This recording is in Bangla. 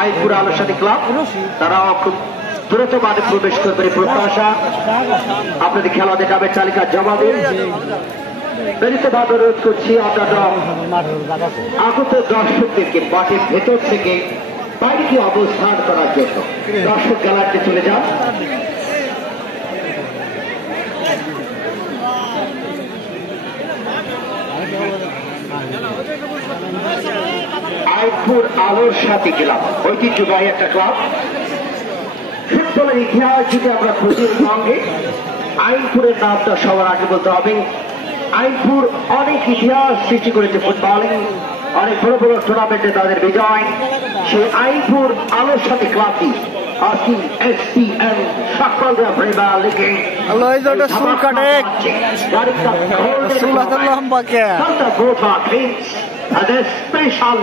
আইপুর আলোসাদী ক্লাব তারাও খুব দ্রুত মাঠে প্রবেশ করবে প্রত্যাশা। আপনাদের খেলা দেখাবে তালিকার জমা দিন। বিনীতভাবে অনুরোধ করছি আপনারা আগত দর্শকদেরকে মাঠের ভেতর থেকে বাইরে কি অবস্থান করার জন্য দর্শক গ্যালারিতে চলে যান। আইপুর আলোসাদী ক্লাব ঐতিহ্যবাহী একটা ক্লাব। ফুটবলের ইতিহাস যদি আমরা খুঁজির সঙ্গে আইনপুরের নামটা সবার আগে বলতে হবে। আইনপুর অনেক ইতিহাস সৃষ্টি করেছে ফুটবলে, অনেক বড় বড় টুর্নামেন্টে তাদের বিজয়। সেই আইনপুর আলোসাদী ক্লাবটি SPM সকল প্রিমিয়ার লিগে স্পেশাল